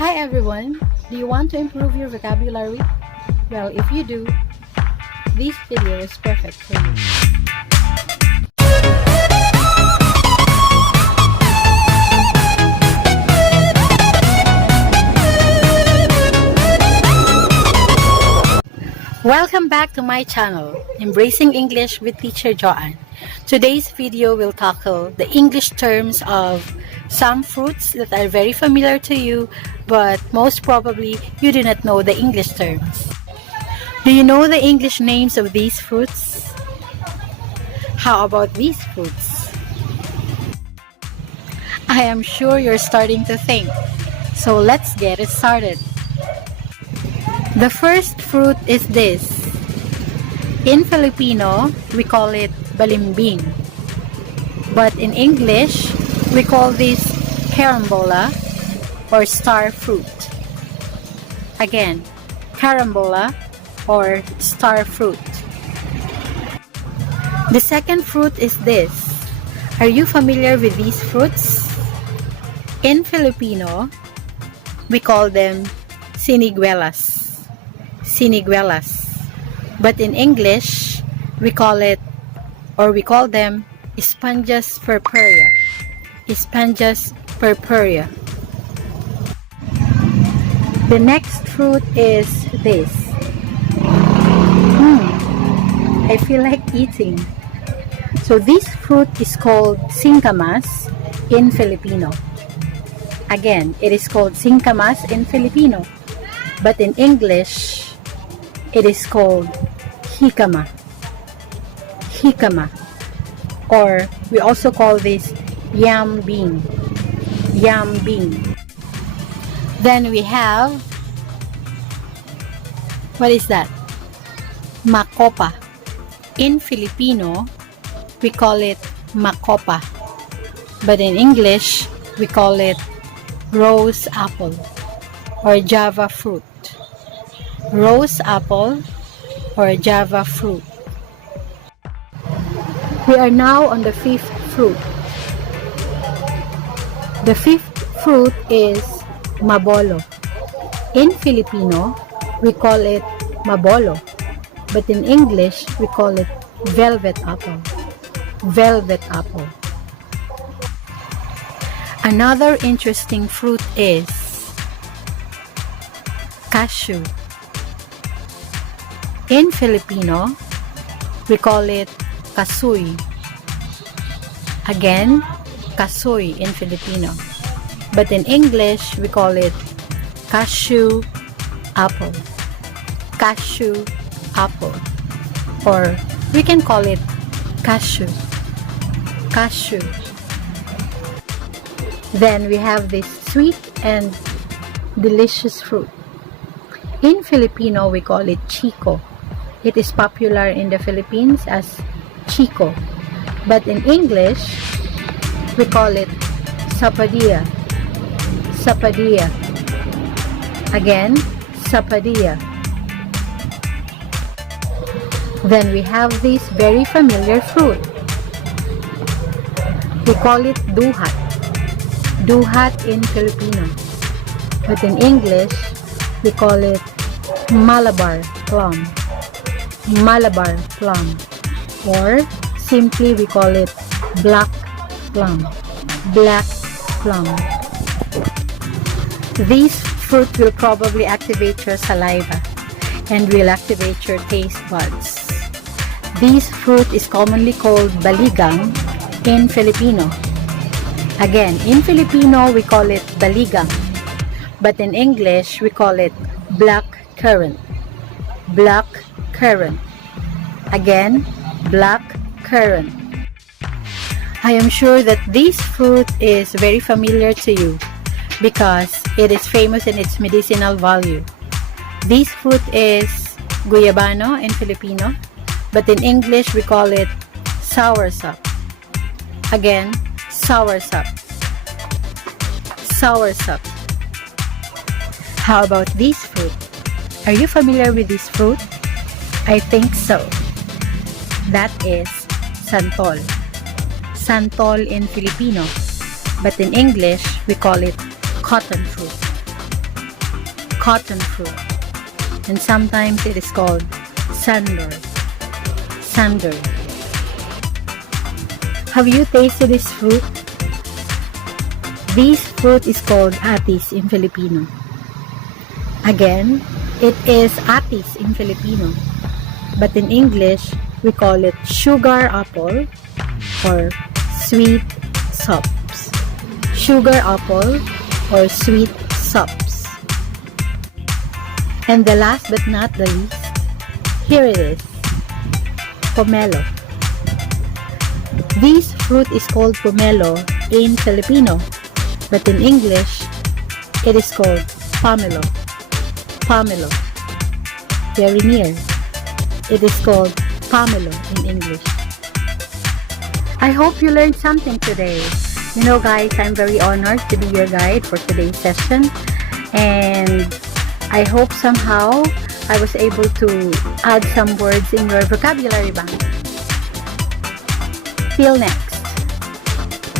Hi everyone! Do you want to improve your vocabulary? Well, if you do, this video is perfect for you. Welcome back to my channel, Embracing English with Teacher Joanne. Today's video will tackle the English terms of some fruits that are very familiar to you, but most probably you do not know the English terms. Do you know the English names of these fruits? How about these fruits? I am sure you're starting to think, so let's get it started. The first fruit is this. In Filipino, we call it balimbing. But in English, we call this carambola or star fruit. Again, carambola or star fruit. The second fruit is this. Are you familiar with these fruits? In Filipino, we call them siniguelas. But in English, we call them Spongus purpurea. The next fruit is this. I feel like eating. So this fruit is called singkamas in Filipino. Again, it is called singkamas in Filipino. But in English, it is called jicama. Or we also call this yam bean. Then we have, what is that? Makopa. In Filipino, we call it Makopa. But in English, we call it rose apple or Java fruit. Rose apple or Java fruit. We are now on the fifth fruit. The fifth fruit is Mabolo. In Filipino, we call it Mabolo. But in English, we call it velvet apple. Another interesting fruit is cashew. In Filipino, we call it kasoy. Again, kasoy in Filipino. But in English, we call it cashew apple. Or we can call it cashew. Then we have this sweet and delicious fruit. In Filipino, we call it Chico. It is popular in the Philippines as Chico. But in English, we call it sapadilla. Again, sapadilla. Then we have this very familiar fruit. We call it duhat. Duhat in Filipino. But in English, we call it Malabar plum. Or simply we call it black plum. This fruit will probably activate your saliva and will activate your taste buds. This fruit is commonly called baligang in Filipino. Again, in Filipino we call it baligang. But in English, we call it black currant. Again, black currant. I am sure that this fruit is very familiar to you because it is famous in its medicinal value. This fruit is Guyabano in Filipino, but in English, we call it soursop. Again, soursop. How about this fruit? Are you familiar with this fruit? I think so. That is santol. Santol in Filipino, but in English, we call it cotton fruit. cotton fruit, and sometimes it is called sandor. Sandor. Have you tasted this fruit? This fruit is called atis in Filipino. Again, it is atis in Filipino, but in English, we call it sugar apple or sweet sops. Sugar apple or sweet sops. And the last but not the least, here it is, pomelo. This fruit is called pomelo in Filipino, but in English, it is called pomelo. Pomelo. Very near. It is called pomelo in English. I hope you learned something today. You know, guys, I'm very honored to be your guide for today's session, and I hope somehow I was able to add some words in your vocabulary bank. Till next.